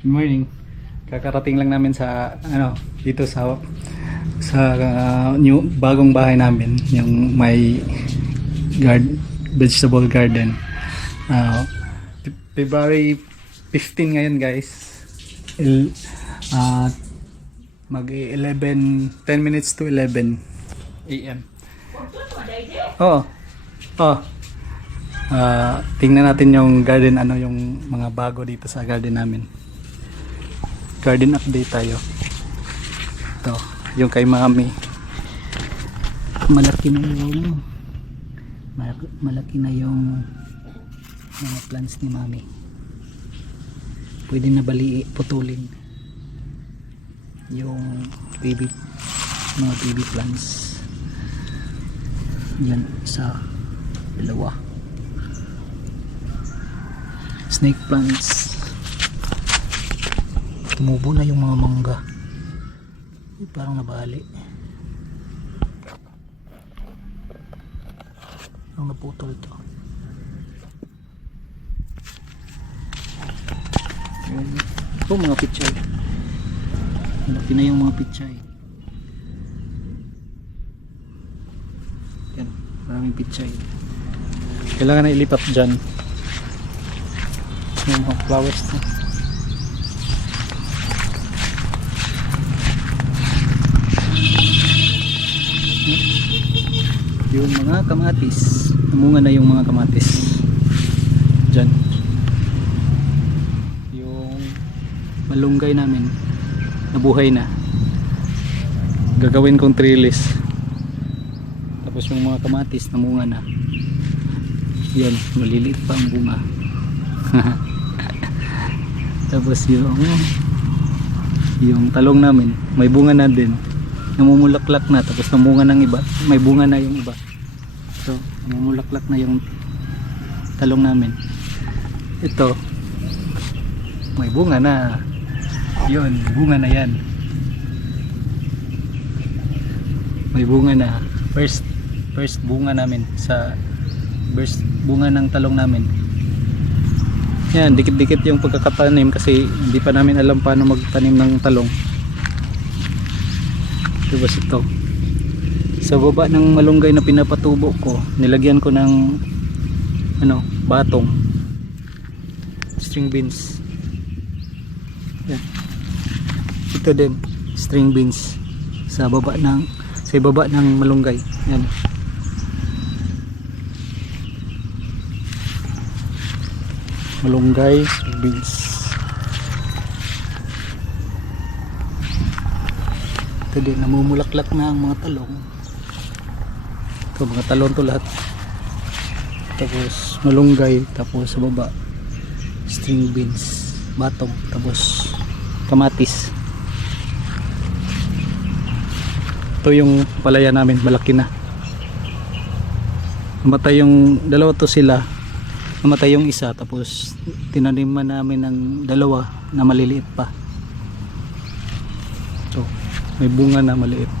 Good morning. Kakarating lang namin sa dito sa new bagong bahay namin, yung may vegetable garden. February 15 ngayon, guys. Mag 10 minutes to 11 AM. Oh. Oh. Tingnan natin yung garden, yung mga bago dito sa garden namin. Garden update tayo. Ito, yung kay Mami. Malaki na yung mga plants ni Mami. Pwede na putulin yung mga baby plants. Yan, isa, dalawa. Snake plants. Tumubo na yung mga mangga. Parang nabali. Parang naputol to. Ito mga pichay. Malaki na yung mga pichay. Yan, maraming pichay. Kailangan na ilipat dyan yung mga flowers na. Yung mga kamatis, namunga na yung mga kamatis dyan. Yung malunggay namin nabuhay na, gagawin kong trellis. Tapos yung mga kamatis namunga na. Yan, maliliit pa ang bunga. Tapos yung talong namin may bunga na din, namumulaklak na. Tapos namunga ng iba, may bunga na yung iba. So namumulaklak na yung talong namin. Ito may bunga na. Yun, bunga na yan. May bunga na. First bunga namin sa first bunga ng talong namin. Yan, dikit-dikit yung pagkakatanim kasi hindi pa namin alam paano magtanim ng talong. Tapos ito, sa baba ng malunggay na pinapatubo ko, nilagyan ko ng batong string beans. Yan. Ito din, string beans sa baba ng malunggay. Yan. Malunggay, beans. Ito din, namumulaklak na ang mga talong. Ito, mga talong to lahat. Tapos malunggay, tapos sa baba string beans, batong, tapos kamatis. Ito yung palaya namin, malaki na. Namatay yung dalawa to sila. Namatay yung isa, tapos tinaniman namin ng dalawa na maliliit pa. So, may bunga na maliit.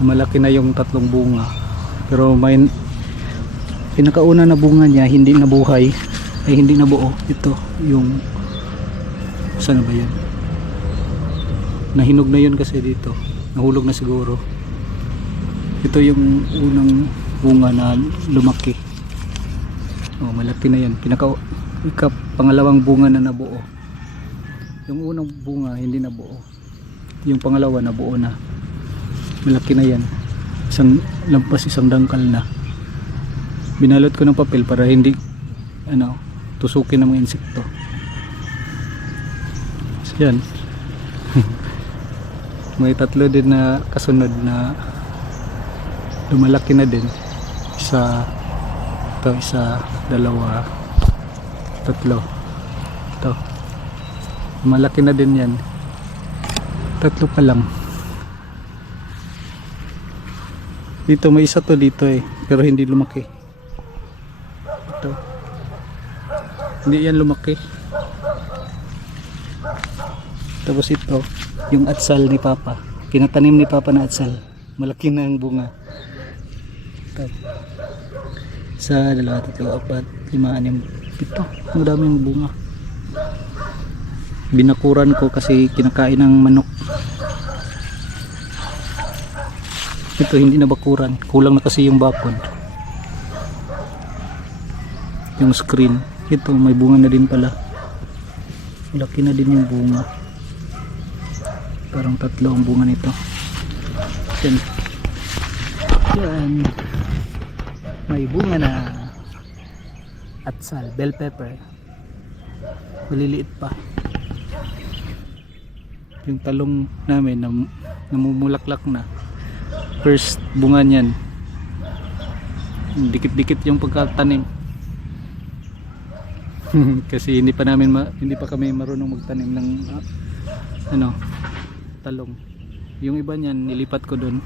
Malaki na yung tatlong bunga. Pero may pinakauna na bunga niya hindi nabuhay, ay hindi nabuo. Ito yung saan ba yan? Nahinog na yun kasi dito. Nahulog na siguro. Ito yung unang bunga na lumaki. Oh, malaki na yan. Pangalawang bunga na nabuo. Yung unang bunga hindi nabuo. Yung pangalawa nabuo na. Malaki na yan. Isang dangkal na. Binalot ko ng papel para hindi tusukin ng mga insekto. So yan. May tatlo din na kasunod na lumalaki na din. Isa, dalawa, tatlo. Ito. Malaki na din yan. Tatlo pa lang. Dito may isa to dito pero hindi lumaki. Ito. Hindi yan lumaki. Tapos ito, yung atsal ni Papa. Pinatanim ni Papa na atsal. Malaki na ang bunga. Ito. Isa, dalawa, tatlo, apat, lima, anim, pito. Ang daming bunga. binakuran ko kasi kinakain ng manok. Ito hindi na bakuran, kulang na kasi yung bakod, yung screen. Ito may bunga na din pala, laki na din yung bunga, parang 3 ang bunga nito. Yan, yan, may bunga na. Atsal, bell pepper, maliliit pa. Yung talong namin namumulaklak na, first bunga niyan, dikit-dikit yung pagkatanim. Kasi hindi pa kami marunong magtanim ng talong. Yung iba niyan nilipat ko doon.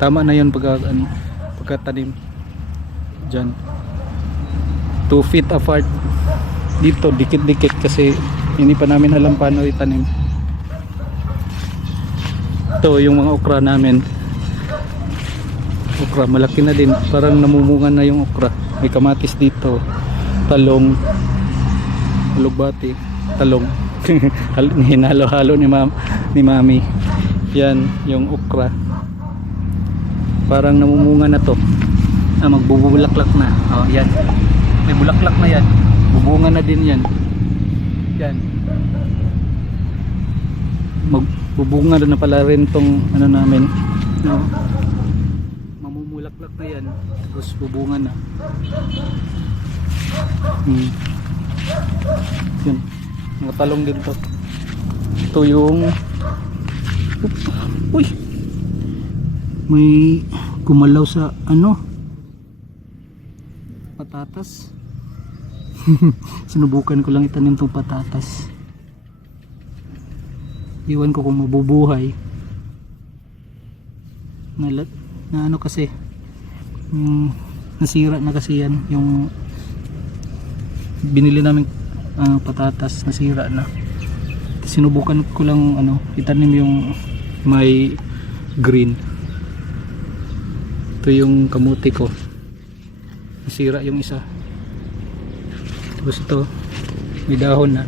Tama na yun pagkatanim diyan. 2 feet apart dito, dikit-dikit kasi hindi pa namin alam paano itanim. Ito yung mga okra namin. Okra malaki na din, parang namumunga na yung okra. May kamatis dito, talong, alugbati, talong. Hinalo-halo ni mami. Yan yung okra, parang namumunga na to. Magbubulaklak na. Oh, yan, may bulaklak na yan, bubunga na din yan. Yan, magbubunga na pala rin tong namin, no? Mamumulaklak na yan, tapos bubunga na. Yan, mga talong din to. Ito yung uy, may gumalaw sa patatas. Sinubukan ko lang itanim tong patatas, iwan ko kung mabubuhay. Na kasi nasira na kasi yan, yung binili namin patatas nasira na. Sinubukan ko lang itanim yung may green. Ito yung kamuti ko, nasira yung isa. Tapos ito may dahon na.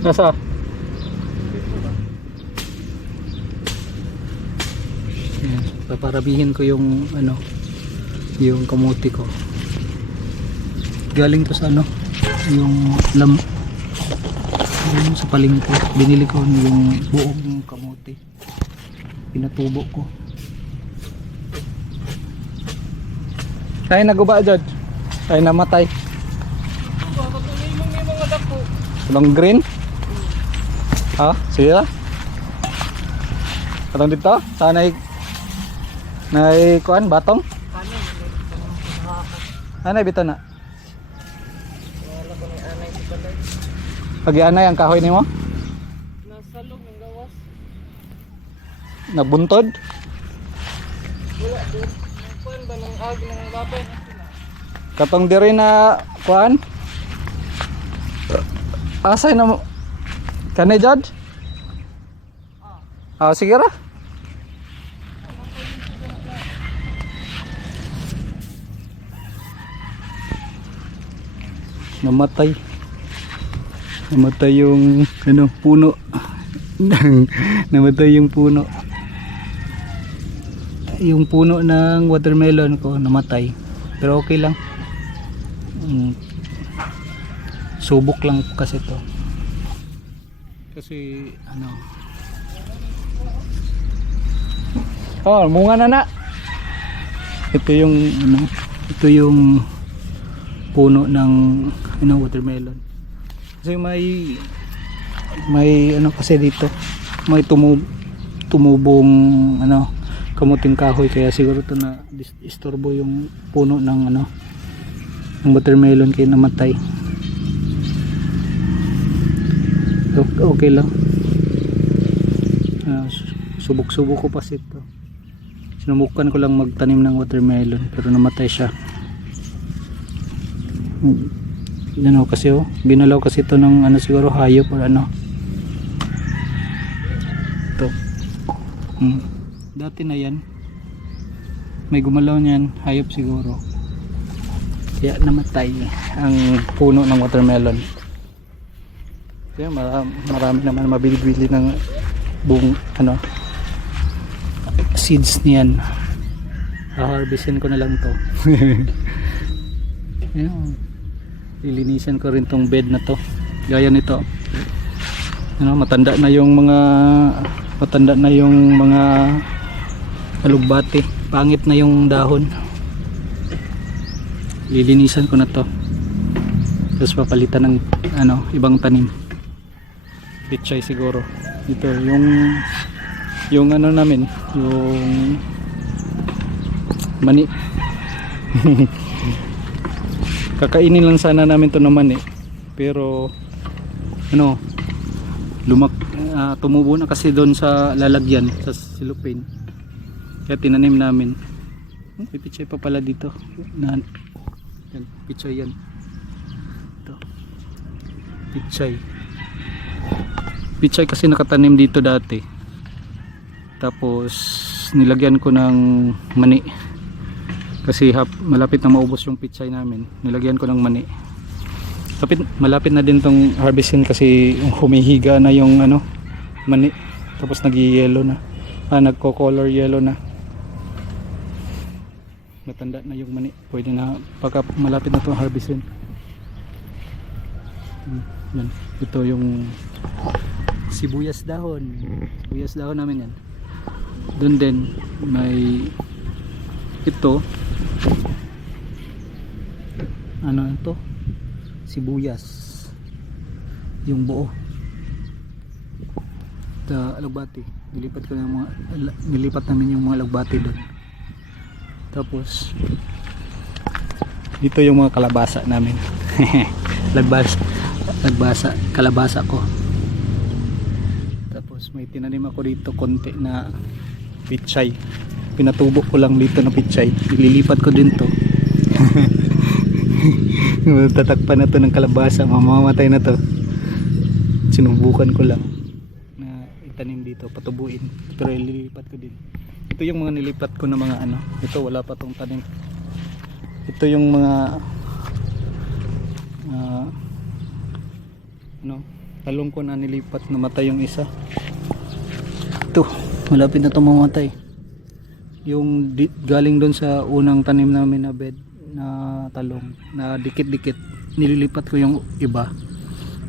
Nasa? Ayan, paparabihin ko yung yung kamuti ko. Galing to sa yung yung sa palengke. Binili ko yung buong kamuti, pinatubo ko. Kaya naguba dyan, kaya namatay. Anong green? Ha? Sige na. Katong dito? Sana kuan batong? Anay bito na. Pag-ianay ang kahoy nimo? Nasa loob ng gawas. Nabuntod? Wala doon. Kuan ba ng ag ng lapay? Katong diri na kuan? Asay na mo? Kanay jud? Sige ra. Namatay yung puno. Namatay yung puno. Yung puno ng watermelon ko namatay, pero okay lang. Subok lang kasi to, kasi munga na. Ito yung puno ng watermelon. Kasi may kasi dito may tumubong kamuting kahoy, kaya siguro to na istorbo yung puno ng ng watermelon, kaya namatay. Okay lang. Subok-subok ko pa ito. Sinubukan ko lang magtanim ng watermelon, pero namatay siya. Kasi ginalaw kasi ito ng siguro hayop o ito. Dati na yan, may gumalaw niyan, hayop siguro. Kaya namatay ang puno ng watermelon. Kaya marami naman mabili-bili ng buong seeds niyan. Harvestin ko na lang to. Ayan. Lilinisan ko rin tong bed na to. Gaya nito. Matanda na yung mga alugbati. Pangit na yung dahon. Lilinisan ko na to. Tapos papalitan ng ibang tanim. Pichay siguro. Ito yung namin, yung mani. Kakainin lang sana namin to na mani. Pero tumubo na kasi doon sa lalagyan sa silupin. Kaya tinanim namin. May pichay pa pala dito. Yan, pichay yan. Ito. Pichay. Pichay kasi nakatanim dito dati. Tapos nilagyan ko ng mani. Kasi malapit na maubos yung pichay namin. Nilagyan ko ng mani. Malapit na din tong harvestin kasi humihiga na yung mani. Tapos nag-yellow na. Nagko-color yellow na. Matanda na yung mani. Pwede na pagka malapit na tong harvestin. Yan. Ito yung sibuyas dahon. Sibuyas dahon namin yan. Doon din may ito. Ito? Sibuyas. Yung buo. Alugbati. Nilipat namin yung mga alugbati doon. Tapos dito yung mga kalabasa namin. Kalabasa ko. Tapos may tinanim ako dito konti na pichay. Pinatubo ko lang dito na pichay. Ililipat ko din to. Tatakpan na to ng kalabasa. Mamamatay na to. Sinubukan ko lang na itanim dito, patubuin. Pero ililipat ko din. Ito yung mga nilipat ko na mga ito wala pa tong tanim. Ito yung mga talong ko na nilipat, namatay yung isa. Ito, malapit na ito mamatay. Yung galing doon sa unang tanim namin na bed na talong na dikit-dikit, nililipat ko yung iba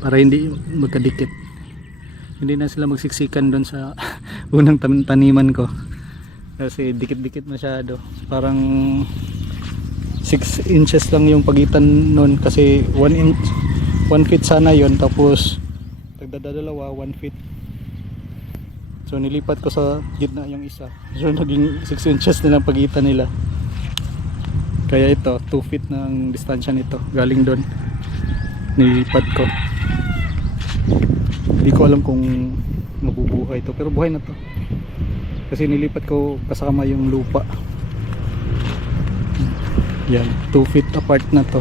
para hindi magkadikit. Hindi na sila magsiksikan doon sa unang taniman ko kasi dikit-dikit masyado. Parang 6 inches lang yung pagitan nun kasi 1 feet sana yon, tapos tagdadalawa 1 feet. So nilipat ko sa gitna yung isa. So naging 6 inches na lang pagitan nila. Kaya ito 2 feet na ang distansya nito galing doon. Nilipat ko. Hindi ko alam kung mabubuhay ito, pero buhay na to. Kasi nilipat ko kasama yung lupa. Yan, 2 feet apart na to.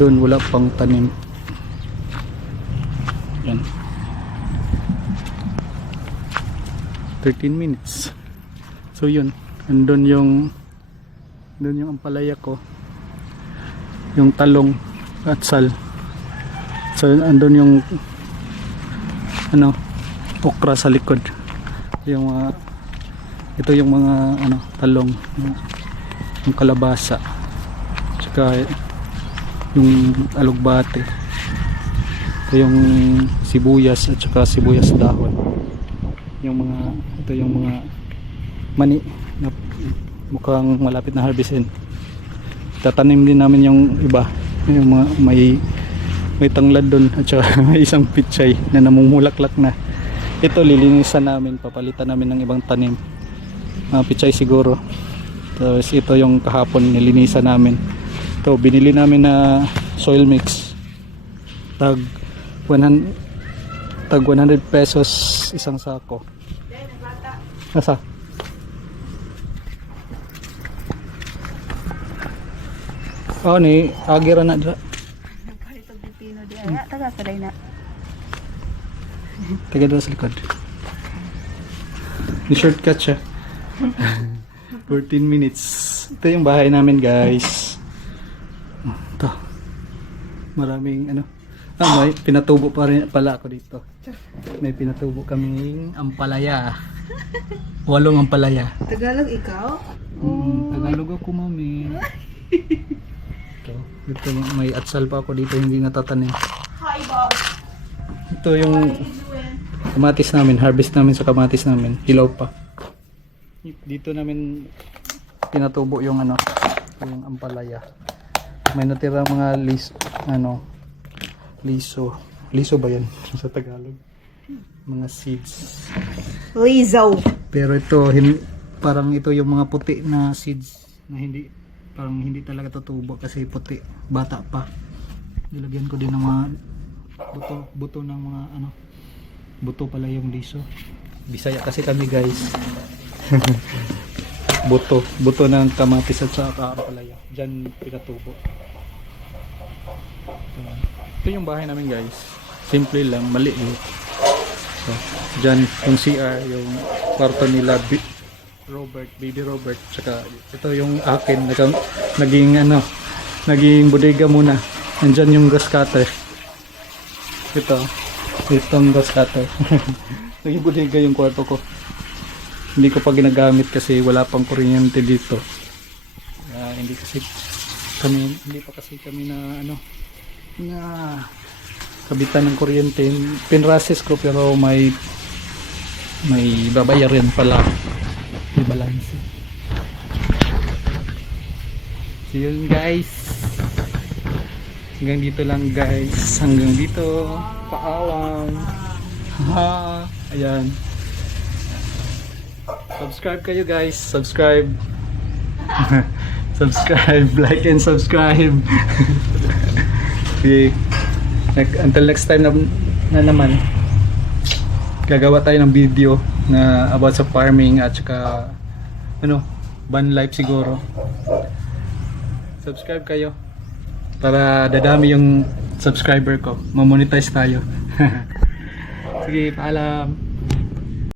Doon wala pang tanim. Yan. 13 minutes. So yun, andun yung ampalaya ko, yung talong at sal. So andun yung okra sa likod. Yung ito yung mga talong, yung kalabasa, tsaka yung alugbate, ito yung sibuyas at tsaka sibuyas dahon. Ito yung mga mani na mukhang malapit na harvestin. Tatanim din namin yung iba, yung mga may tanglad doon at saka may isang pichay na namumulaklak na. Ito lilinisan namin, papalitan namin ng ibang tanim, pichay siguro. Tapos ito yung kahapon nilinisan namin. Ito binili namin na soil mix, tag 100 pesos isang sako. Nasa? Ni agira na dra. Nagparitog di pino di ay taga saday na. Taga doon sa likod. Ni shortcut siya. 14 minutes. Ito yung bahay namin, guys. Ito. Maraming ano. May pinatubo pa rin pala ako dito. May pinatubo kaming ampalaya. 8 ampalaya. Tagalog ikaw? Tagalog ako, mami. Ito, may atsal pa ako dito, hindi natatanim. Hi, Bob. Ito yung kamatis namin, harvest namin sa kamatis namin. Hilaw pa. Dito namin pinatubo yung ano, yung ampalaya. May natira mga liso ba yan sa Tagalog? Mga seeds. Lizo. Pero ito, parang ito yung mga puti na seeds na parang hindi talaga tutubo kasi puti, bata pa. Nilagyan ko din ng mga buto ng mga buto pala yung liso. Bisaya kasi kami, guys. buto ng kamatis at saka ampalaya. Diyan pinatubo. Ito yung bahay namin, guys. Simple lang, maliit. So, dyan yung CR, yung kwarto nila baby Robert, tsaka ito yung akin, naging bodega muna. Andyan yung grass cutter. Itong grass cutter. Naging bodega yung kwarto ko. Hindi ko pa ginagamit kasi wala pang kuryente dito. Hindi pa kasi kami na kabitan ng kuryente. Pinrases ko pero may babayaran pala. May balance. So yun, guys. Hanggang dito lang, guys. Hanggang dito. Paalam. Ayan. Subscribe kayo, guys. Subscribe. Subscribe. Like and subscribe. Okay. Until next time na naman, gagawa tayo ng video na about sa farming at saka van life siguro. Subscribe kayo para dadami yung subscriber ko, mamonetize tayo. Sige, paalam.